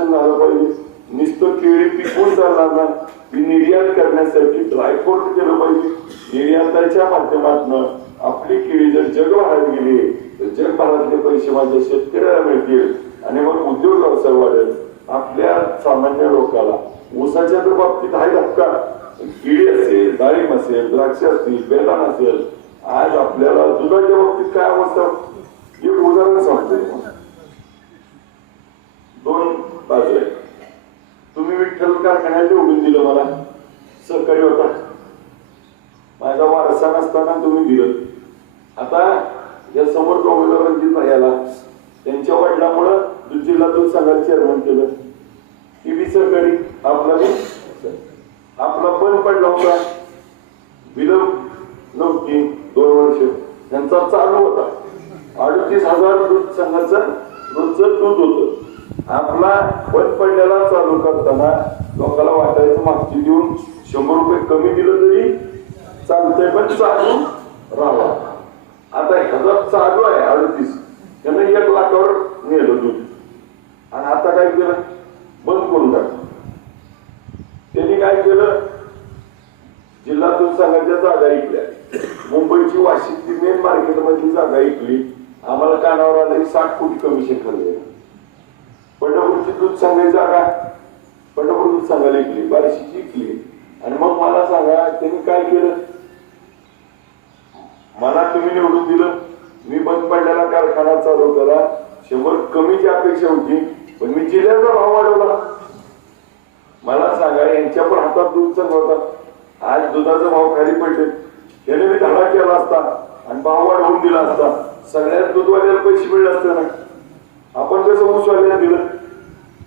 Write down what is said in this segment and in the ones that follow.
मार्गदर्शन झालं पाहिजे. नुसतं केळी पिकवून चालणार नाही. ती निर्यात करण्यासाठी ड्रायफ्रूट केलं पाहिजे. निर्याताच्या माध्यमातून आपली केळी जर जगभरात गेली तर जगभरातले पैसे माझ्या शेतकऱ्याला मिळतील आणि मग उद्योग व्यवसाय वाढेल. आपल्या सामान्य लोकाला ऊसाच्या तर बाबतीत आहे धक्का. केळी असेल डाळिंब असेल द्राक्ष असतील बेदान असेल आज आपल्याला दुधाच्या बाबतीत काय अवस्था? हे उदाहरण सांगतोय. दोन बाजू तुम्ही विठ्ठल कारखान्यात उघडून दिलं मला. सहकारी होता. माझा वारसा नसताना तुम्ही दिलं. आता या समोर उमेदवार रणजित याला त्यांच्या वडिलामुळं जिल्हा दूध संघात चेअरमन केलं. ती बी सहकारी. आपला बी आपला बंद पडला होता. विलंब नव्हती दोन वर्ष. त्यांचा चालू होता. अडतीस हजार दूध संघाचं रोजचं दूध होतं. आपला बंद पडलेला चालू करताना लोकांना वाटायचं मागची देऊन शंभर रुपये कमी दिलं तरी चालतंय पण चालू राहावा. आता ह्याचा चालू आहे अडतीस. त्यांना एक लाखावर नेलं दूध. आणि आता काय केलं? बंद करून टाकलं. त्यांनी काय केलं? जिल्हा दूध संघाच्या जागा ऐकल्या मुंबईची वाशिकची मेन मार्केटमधली जागा ऐकली आम्हाला कानावर आलं साठ कोटी कमिशन खाल्ले पंढरपूर ऐकली आणि मग मला सांगा त्यांनी काय केलं? मला तुम्ही निवडून दिलं. मी बंद पडलेला कारखाना चालू केला. शंभर कमीची अपेक्षा होती पण मी जिल्ह्याचा भाव वाढवला. मला सांगा यांच्या पण हातात दूध चालवता होता. आज दुधाचा भाव खाली पडले. त्याने मी धडा केला असता आणि भाव वाढवून दिला असता. सगळ्यात दूधवाल्याला पैसे मिळले असते ना. आपण कसं ऊसवाल्याला दिलं?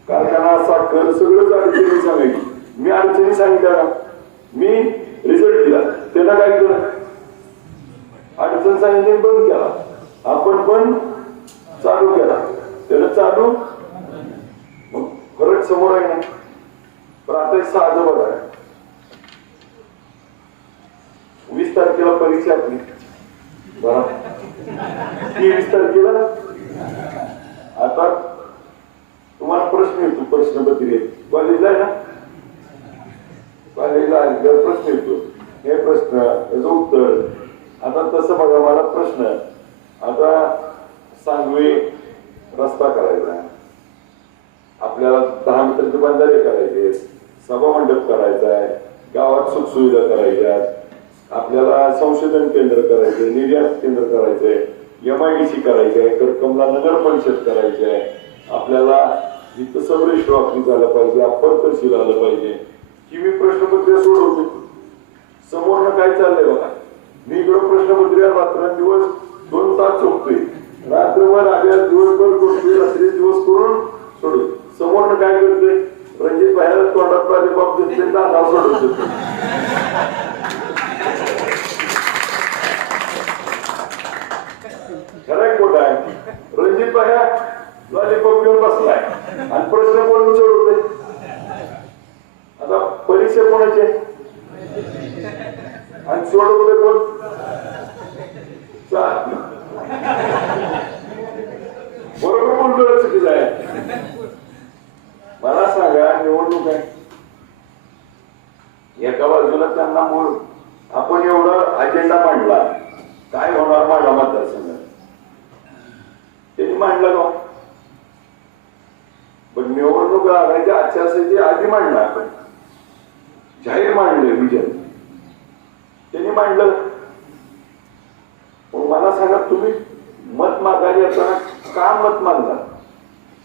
कारखाना साखर सगळंच अडचणी सांगायची मी अडचणी सांगितल्या मी रिझल्ट दिला. त्याला काय केलं? अडचण सांगितली बंद केला. आपण पण चालू केला. त्याला चालू मग फरक समोर आहे ना? पण आता एक साधं बघा. वीस तारखेला परीक्षा आपली. बरा. तेवीस तारखेला? आता तुम्हाला प्रश्न येतो प्रश्नपत्रिके कॉलेजला आहे ना? कॉलेजला आल्यावर प्रश्न येतो. हे प्रश्न याचं उत्तर. आता तसं बघा मला प्रश्न. आता सांगवी रस्ता करायचा. आपल्याला दहा मीटरचे बंधारे करायचे सभा मंडप करायचा आहे. गावात सुखसुविधा करायच्या आपल्याला संशोधन केंद्र करायचंय निर्यात केंद्र करायचंय एम आय डी सी करायची आहे करकमला नगर परिषद करायची आहे. आपल्याला जिथं सबरेश ऑफिस झालं पाहिजे आपण तहसील आलं पाहिजे. की मी प्रश्नपत्रिका सोडवते समोरनं काय चाललंय बघा? मी इकडं प्रश्नपत्रिका रात्रंदिवस दोन तास झोपतोय. रात्रभर आल्या दिवसभर करतोय रात्री दिवस करून सोडवतो समोरनं काय करतोय? रणजित बाहेर तोंडात पाहिजे बाप दिसते नाव सोडवतो खरं खोट आहे रणजित बाहेर लॉलीपॉप घेऊन बसलाय. आणि प्रश्न कोण विचारतोय? आता परीक्षा कोणाचे? आणि सोडवतोय कोण? चाल. बरोबर बोलतो चुकीचं आहे. मला सांगा निवडणूक आहे. एका बाजूला त्यांना मूळ आपण एवढा अजेंडा मांडला. काय होणार माझ्या मतदारसंघात? त्यांनी मांडला का? निवडणूक आचारसंहिते आधी मांडला आपण. जाहीर मांडले विजय त्यांनी मांडलं. मग मला सांगा तुम्ही मत मागायला असताना का मत मागणार?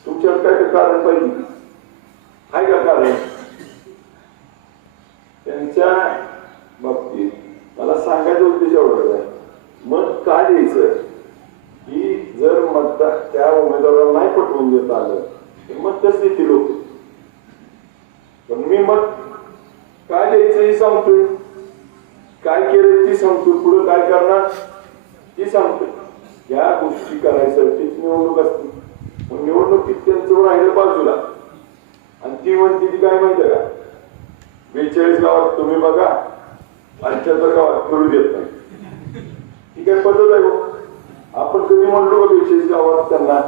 तुमच्यावर काय कारण पाहिजे? काय का कारण? त्यांच्या बाबतीत मला सांगायचं उद्देश एवढं आहे. मत का द्यायचं? की जर मतदार त्या उमेदवाराला नाही पटवून देत आलं तर मत कसं देतील लोक पण मी मत काय द्यायचं हे सांगतोय. काय केलं ती सांगतो पुढे काय करणार ती सांगतोय. या गोष्टी करायसाठीच निवडणूक असते. मग निवडणुकीत त्यांचं राहिलं बाजूला. आणि ती म्हणते ती काय माहितीये का? बेचाळीस गावात तुम्ही बघा पंच्याहत्तर गावात करू देत नाही. ही काय पद्धत आहे हो? आपण कधी म्हणलो बेचाळीस गावात त्यांना?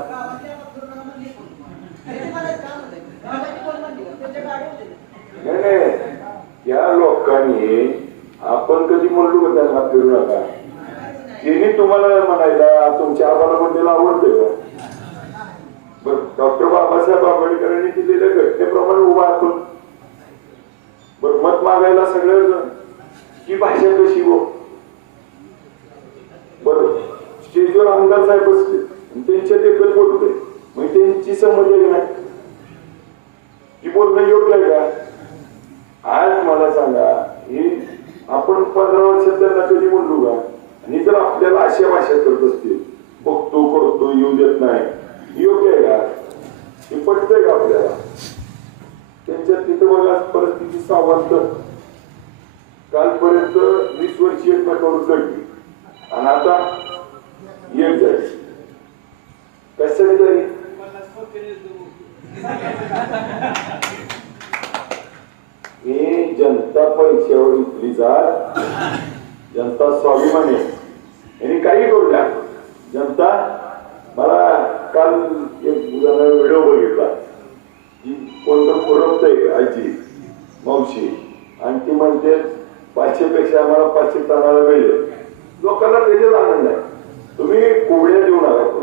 नाही नाही. या लोकांनी आपण कधी म्हणलो का त्यांना फिरू नका? तिने तुम्हाला म्हणायला तुमच्या आम्हाला मंदिरला आवडते का बर डॉक्टर बाबासाहेब आंबेडकरांनी दिलेल्या घटनेप्रमाणे उभा आपण बर मत मागायला सगळं ही भाषा कशी हो? बर स्टेजवर आमदार साहेब बसले. त्यांच्या त्यांच्यात एकच ती मग त्यांची नाही? की बोलणं योग्य आहे का? आज मला सांगा ही आपण पंधरा वर्षात त्यांना कधी म्हणलो का? आणि जर आपल्याला अशा भाषा करत असतील बघतो करतो येऊ देत नाही योग्य आहे का? हे पटतंय का आपल्याला? त्यांच्यात तिथं बघा परिस्थिती सावंत. कालपर्यंत वीस वर्षीय एकमेकावर चढली आणि आता एक झाली कशासाठी झाली ही जनता पैशावर विकली जात जनता स्वाभिमानी. आहे. यांनी काही करू द्या जनता मला काल एक व्हिडिओ बघितला. की कोणतं पुरवतंय आजी मावशी. आणि ती म्हणते पाचशे पेक्षा आम्हाला पाचशे तानाला मिळेल. लोकांना त्याच्यात आनंद आहे. तुम्ही कोवड्या देऊ नका.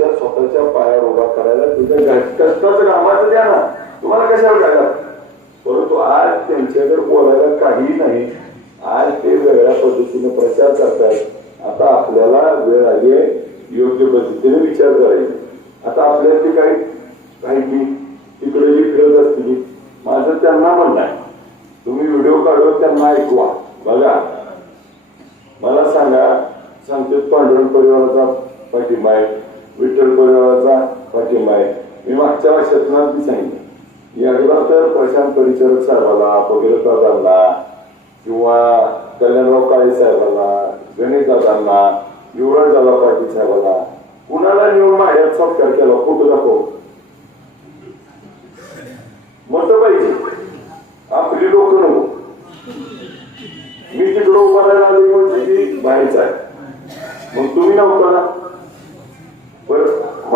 त्यांच्या स्वतःच्या पायावर उभा करायला तुझ्या घ- कष्टाचं कामाचं द्या ना. तुम्हाला कशावर द्यायला परंतु आज त्यांच्याकडे बोलायला काही नाही. आज ते वेगळ्या पद्धतीने प्रचार करतायत. आता आपल्याला वेळ आली आहे योग्य पद्धतीने विचार करायचे. आता आपल्याला ते काही काही तिकडे जी फिरत असतील. माझं त्यांना म्हणणं आहे. तुम्ही व्हिडिओ काढून त्यांना ऐकवा. बघा. मला सांगा सांगते पांडुरंग परिवाराचा पाठिंबा आहे. विठ्ठल परिवाराचा पाठिंबा आहे. मी मागच्या वर्षात सांगितलं. याला तर प्रशांत परिचारक साहेबाला भगीरथ किंवा कल्याणराव काळे साहेबांना गणेश दादांना युवराज दादा पाटील साहेबांना कुणाला नेऊन माझ्यात सत्कार केला फोटो दाखव? मत पाहिजे. आपली लोक नको. मी तिकडं उभा राहायला म्हणजे ती बाहेरचा आहे. मग तुम्ही नव्हता ना?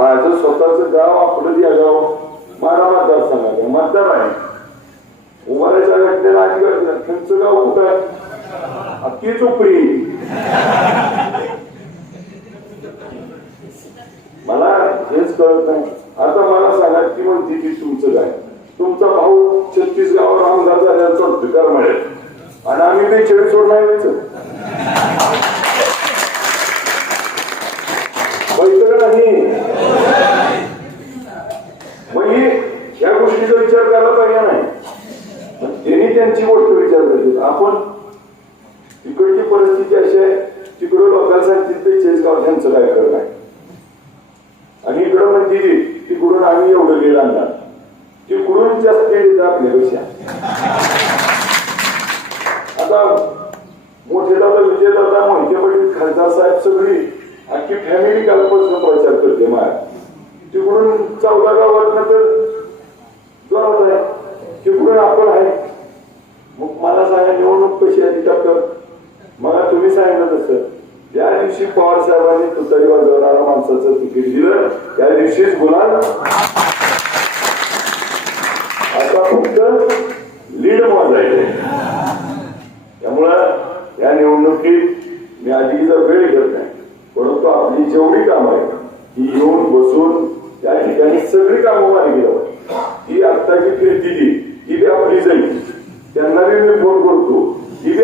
माझं स्वतःचं गाव आपलं या गाव माझा मतदार सांगा मतदार आहे. उभारायच्या घटनेला आणि घटना त्यांचं गाव कुठं आहे? अख्खी चोपडी. मला हेच कळत नाही. आता मला सांगा की म्हणते की तुमचं काय तुमचा भाऊ छत्तीस गावावर आमदार झाल्यावर चढतोय करमाळ्यात. आणि आम्ही ते वर नाही व्हायचं का नाही मग ही ह्या गोष्टीचा विचार करायला पाहिजे नाही. त्यांनी त्यांची गोष्ट विचार करते आपण तिकडची परिस्थिती अशी आहे तिकडं लोकांना सांगतील बेचाळीस गाव त्यांचं काय करणार नाही आणि इकडं म्हणते तिकडून आम्ही एवढं लिहिलं आणणार. तिकडून जास्त येत आपल्यापेक्षा? आता मोठे दादा विजय दादा मोहिते पाटील खासदार साहेब सगळी अख्खी फॅमिली कालपासून प्रचार करते माया. तिकडून चौदा गावात तर तिकडून आपण आहे. मग मला सांगा निवडणूक कशी आहे ती टक्कर मला तुम्ही सांगितलं तसं. त्या दिवशी पवार साहेबांनी तुतारी वाजवणाऱ्या माणसाचं तिकीट दिलं. त्या दिवशीच गुलाल. आता फक्त लीड मोजायचे. त्यामुळं या निवडणुकीत मी आधीचा वेळ घेत नाही. परंतु आपली जेवढी कामं आहेत ती येऊन बसून त्या ठिकाणी सगळी कामं मार्गी ती ही आत्ताची फिरती जी ही आपली जाईल त्यांना बी मी फोन करतो. ही बी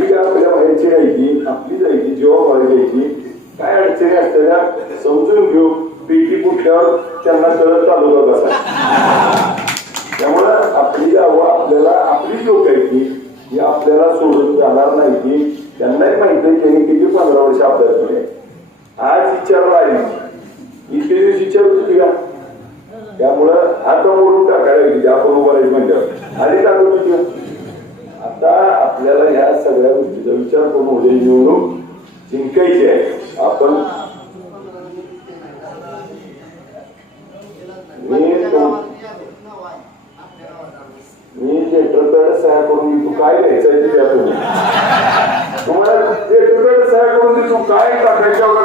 बी आपल्या बाहेरची आपली जायची जेव्हा बाहेर काय अडचणी असलेल्या समजून घेऊ. पेटी कुठल्यावर त्यांना कळत तालुका कसा त्यामुळं आपली गावं आपल्याला आपली लोक आहेत की ही आपल्याला सोडून जाणार नाही. की त्यांनाही माहिती आहे त्यांनी किती पंधरा वर्ष अभ्यास केले. आज विचारला आहे. इतके दिवस विचार होती का त्यामुळं आता मोडून टाकायला गेली आपण उभं राहायचं म्हणजे. आधी टाकत होती आता आपल्याला ह्या सगळ्या गोष्टीचा विचार करून उद्या निवडणूक जिंकायची आहे. आपण मी तो- मी सह्या करून मी तू काय घ्यायचं ते तुम्हाला लेटरकडे सह्या करून दे तू काय टाकायच्या एवढं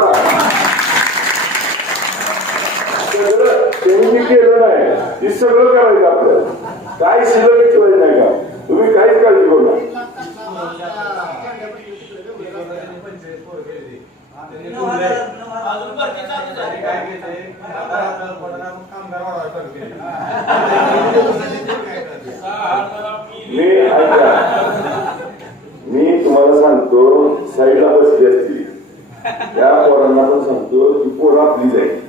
केलं नाही. हे सगळं करायचं आपल्याला. काय शिल्लक ठेवायचं नाही का? तुम्ही काहीच काळजी करू नका. मी ऐका. मी तुम्हाला सांगतो साईडला बसली असती. त्या पोरांना पण सांगतो की पोरं आपली जाईल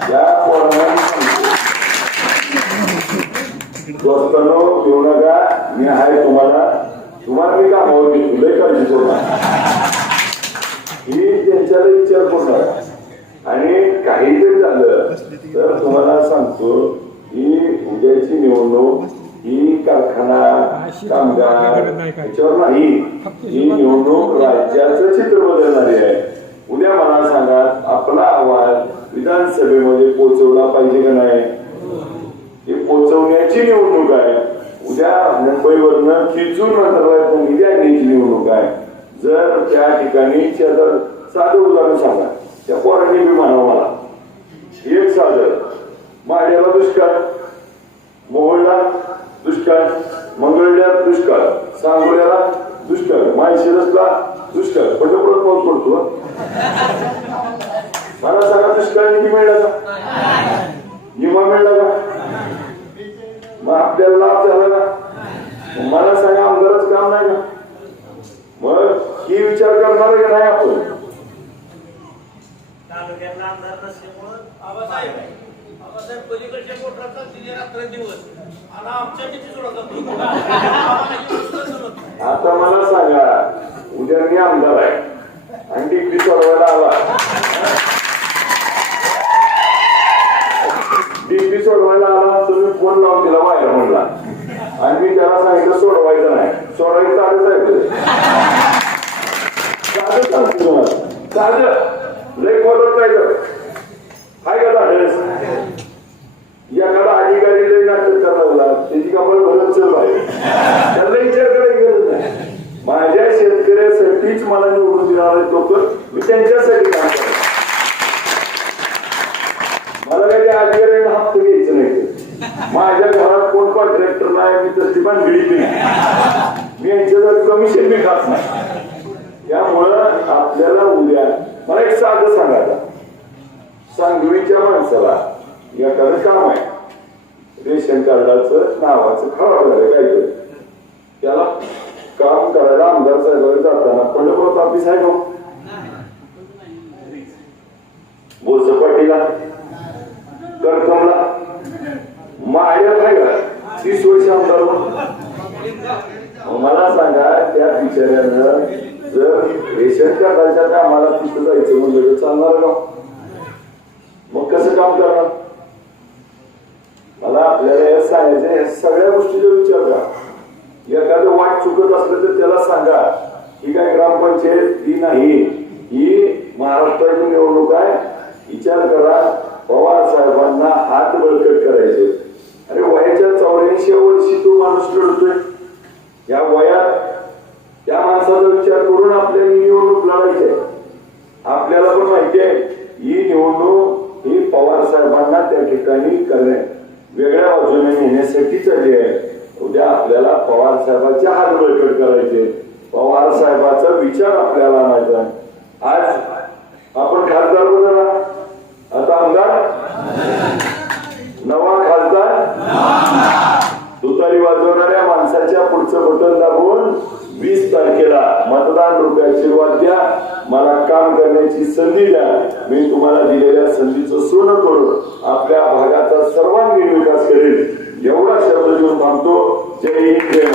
त्या पोरांना मी सांगतो दोस्तांनो घेऊ नका मी आहे तुम्हाला तुम्हाला मी कामावर घेतो लय काळजी करू नका ही त्यांच्याला विचार करू आणि आणि काहीतरी झालं तर तुम्हाला सांगतो ही उद्याची निवडणूक ही कारखाना कामगार याच्यावर नाही. ही निवडणूक राज्याचं चित्र बदलणारी आहे. उद्या मला सांगा आपला आवाज विधानसभेमध्ये पोहोचवला पाहिजे का नाही? ही पोहोचवण्याची निवडणूक आहे. उद्या मुंबईवरनं खिचून नंतर निधी आणण्याची निवडणूक आहे. जर त्या ठिकाणी साधं उदाहरण सांगा. त्या पोरांनी मी म्हणावं मला. एक साधं माड्याला दुष्काळ मोहळला दुष्काळ मंगळल्या दुष्काळ सांगोळ्याला दुष्काळ माळशिरसला दुष्काळ. पंढरपुरात पाऊस पडतो मला सांगा दुष्काळ निधी मिळला? का निमा मिळला का? मग आपल्याला लाभ झाला का? मला सांगा आमदारच काम नाही का? मग ही विचार करणार का नाही आपण? तालुक्यातला आमदार नसल्यामुळं आबासाहेब आबासाहेब पलीकडच्या पोटरात चालतील रात्रंदिवस. आणि आमच्या किती सोडत आता मला सांगा उद्या मी आमदार आहे. आणि डिग्री सोडवायला आला. डिग्री सोडवायला आला तुम्ही फोन लावून दिला बाहेर म्हणला. आणि मी त्याला सांगितलं सोडवायचं नाही. सोडवायचं आलं साहेब. साधं सांगतो तुम्हाला साधं लय खोलत नाही तर हाय का धाडस एखादा अधिकारी लई नाटक करायला त्याची कपाळ भरत चल बाहेर त्याला विचार करायची गरज नाही माझ्या शेतकऱ्यासाठीच मला निवडून देणार लोक मी त्यांच्यासाठी काम करतो मला काही त्या अधिकाऱ्यांना हप्ते घ्यायचं नाही माझ्या घरात कोण कॉन्ट्रॅक्टर नाही मी तशी पण भिडी नाही मी यांच्याजवळ कमिशन बी खात नाही. त्यामुळं आपल्याला उद्या मला एक साधं सांगायला सांगवीच्या माणसाला एखादं काम आहे. रेशन कार्डाचं नावाचं खराब झालं काहीतरी. त्याला काम करायला आमदार साहेबांकडे जाताना पंढरपूर ऑफिस आहे का? बोसपाटीला करकमला माळ्यात आहे का तीस वर्ष आमदार मला सांगा त्या बिचाऱ्यानं जर रेशन कार्डाच्या कामाला तिथं जायचं म्हणलं तर चालणार का? मग कसं काम करणार? मला आपल्याला हे सांगायचं या सगळ्या गोष्टीचा विचार करा. एखादं वाट चुकत असलं तर त्याला सांगा ही काय ग्रामपंचायत ही नाही ही महाराष्ट्राची निवडणूक आहे विचार करा पवार साहेबांना हात बळकट करायचे अरे वयाच्या चौऱ्याऐंशी वर्षी तो माणूस लढतोय या वयात त्या माणसाचा विचार करून आपल्याला ही निवडणूक लढायची आहे आपल्याला पण माहिती आहे ही निवडणूक ही पवार साहेबांना त्या ठिकाणी करणे वेगळ्या बाजूने नेण्यासाठी चालली आहे उद्या आपल्याला पवार साहेबांचे हात बळकट करायचे पवार साहेबाचा विचार आपल्याला आणायचा आज आपण खासदार बघा आता आमदार? नवा खासदार? दुतारी वाजवणाऱ्या माणसाच्या पुढचं बटन दाबून वीस तारखेला मतदान रुपये आशीर्वाद द्या. मला काम करण्याची संधी द्या. मी तुम्हाला दिलेल्या संधीचं सोनं करून आपल्या भागाचा सर्वांगीण विकास करेल एवढा शब्द देऊन थांबतो. जय हिंद जय